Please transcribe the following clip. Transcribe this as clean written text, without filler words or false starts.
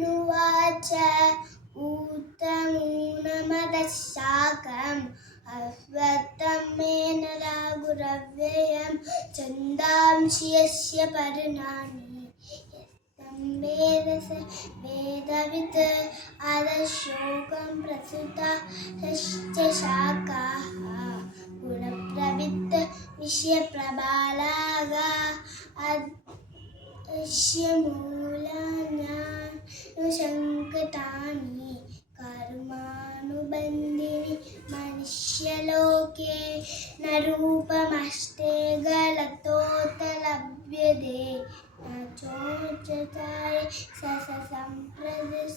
नुवाच ऊतमूनमदशाकम् अश्वत्थमेन राघुरव्ययं छन्दांसि यस्य पर्णानि यस्तं वेद स वेदवित् अधशोकं प्रसुता शाखाः गुणप्रवित्त विषयप्रबालाः अस्य मूलान्यानुसङ्कटानि कर्मानुबन्धिनि मनुष्यलोके न रूपमस्ते गलतोऽतलभ्यते न चोच्यताय सम्प्रदस्काः